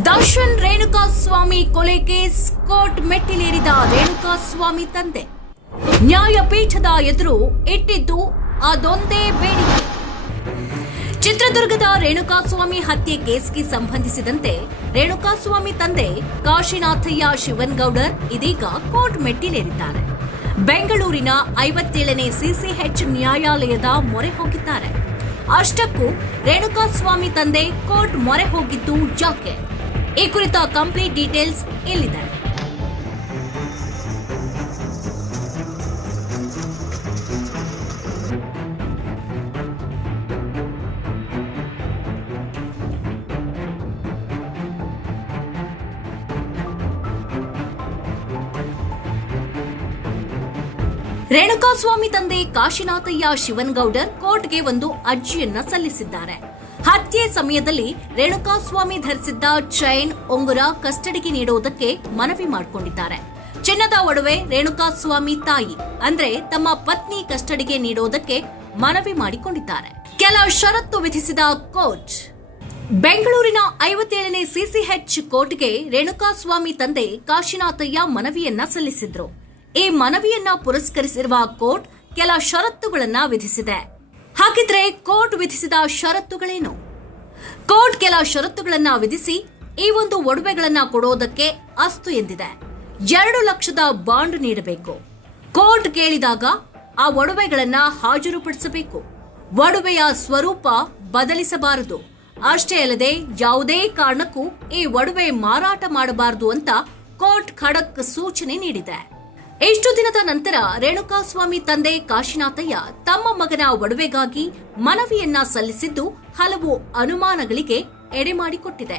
ದರ್ಶನ್ ರೇಣುಕಾಸ್ವಾಮಿ ಕೊಲೆ case court ಮೆಟ್ಟಿಲೇರಿದ Renukaswamy ತಂದೆ ನ್ಯಾಯಪೀಠದ ಎದುರು ಇಟ್ಟಿದ್ದು ಅದೊಂದೇ ಬೇಡಿಕೆ. ಚಿತ್ರದುರ್ಗದ ರೇಣುಕಾಸ್ವಾಮಿ ಹತ್ಯೆ ಕೇಸ್ಗೆ ಸಂಬಂಧಿಸಿದಂತೆ ರೇಣುಕಾಸ್ವಾಮಿ ತಂದೆ ಕಾಶಿನಾಥಯ್ಯ ಶಿವನ್ಗೌಡರ್ ಇದೀಗ ಕೋರ್ಟ್ ಮೆಟ್ಟಿಲೇರಿದ್ದಾರೆ. ಬೆಂಗಳೂರಿನ 57ನೇ ಸಿಸಿಎಚ್ ನ್ಯಾಯಾಲಯದ ಮೊರೆ ಹೋಗಿದ್ದಾರೆ. ಅಷ್ಟಕ್ಕೂ ರೇಣುಕಾಸ್ವಾಮಿ ತಂದೆ ಕೋರ್ಟ್ ಮೊರೆ ಹೋಗಿದ್ದು ಯಾಕೆ? ಈ ಕುರಿತ ಕಂಪ್ಲೀಟ್ ಡೀಟೇಲ್ಸ್ ಇಲ್ಲಿದೆ. ರೇಣುಕಾಸ್ವಾಮಿ ತಂದೆ ಕಾಶಿನಾಥಯ್ಯ ಶಿವನ್ಗೌಡರ್ ಕೋರ್ಟ್ಗೆ ಒಂದು ಅರ್ಜಿಯನ್ನ ಸಲ್ಲಿಸಿದ್ದಾರೆ. ಹತ್ಯೆ ಸಮಯದಲ್ಲಿ ರೇಣುಕಾಸ್ವಾಮಿ ಧರಿಸಿದ್ದ ಚೈನ್, ಉಂಗುರ ಕಸ್ಟಡಿಗೆ ನೀಡುವುದಕ್ಕೆ ಮನವಿ ಮಾಡಿಕೊಂಡಿದ್ದಾರೆ. ಚಿನ್ನದ ಒಡವೆ ರೇಣುಕಾಸ್ವಾಮಿ ತಾಯಿ ಅಂದ್ರೆ ತಮ್ಮ ಪತ್ನಿ ಕಸ್ಟಡಿಗೆ ನೀಡುವುದಕ್ಕೆ ಮನವಿ ಮಾಡಿಕೊಂಡಿದ್ದಾರೆ. ಕೆಲ ಷರತ್ತು ವಿಧಿಸಿದ ಕೋರ್ಟ್. ಬೆಂಗಳೂರಿನ 57ನೇ ಸಿಸಿಎಚ್ ಕೋರ್ಟ್ಗೆ ರೇಣುಕಾಸ್ವಾಮಿ ತಂದೆ ಕಾಶಿನಾಥಯ್ಯ ಮನವಿಯನ್ನ ಸಲ್ಲಿಸಿದ್ರು. ಈ ಮನವಿಯನ್ನ ಪುರಸ್ಕರಿಸಿರುವ ಕೋರ್ಟ್ ಕೆಲ ಷರತ್ತುಗಳನ್ನ ವಿಧಿಸಿದೆ. ಹಾಗಿದ್ರೆ ಕೋರ್ಟ್ ವಿಧಿಸಿದ ಷರತ್ತುಗಳೇನು? ಕೋರ್ಟ್ ಕೆಲ ಷರತ್ತುಗಳನ್ನ ವಿಧಿಸಿ ಈ ಒಂದು ಒಡವೆಗಳನ್ನ ಕೊಡೋದಕ್ಕೆ ಅಸ್ತು ಎಂದಿದೆ. 2 ಲಕ್ಷದ ಬಾಂಡ್ ನೀಡಬೇಕು. ಕೋರ್ಟ್ ಕೇಳಿದಾಗ ಆ ಒಡವೆಗಳನ್ನ ಹಾಜರುಪಡಿಸಬೇಕು. ಒಡವೆಯ ಸ್ವರೂಪ ಬದಲಿಸಬಾರದು. ಅಷ್ಟೇ ಅಲ್ಲದೆ ಯಾವುದೇ ಕಾರಣಕ್ಕೂ ಈ ಒಡವೆ ಮಾರಾಟ ಮಾಡಬಾರದು ಅಂತ ಕೋರ್ಟ್ ಖಡಕ್ ಸೂಚನೆ ನೀಡಿದೆ. ಇಷ್ಟು ದಿನದ ನಂತರ ರೇಣುಕಾಸ್ವಾಮಿ ತಂದೆ ಕಾಶಿನಾಥಯ್ಯ ತಮ್ಮ ಮಗನ ಒಡವೆಗಾಗಿ ಮನವಿಯನ್ನ ಸಲ್ಲಿಸಿದ್ದು ಹಲವು ಅನುಮಾನಗಳಿಗೆ ಎಡೆಮಾಡಿಕೊಟ್ಟಿದೆ.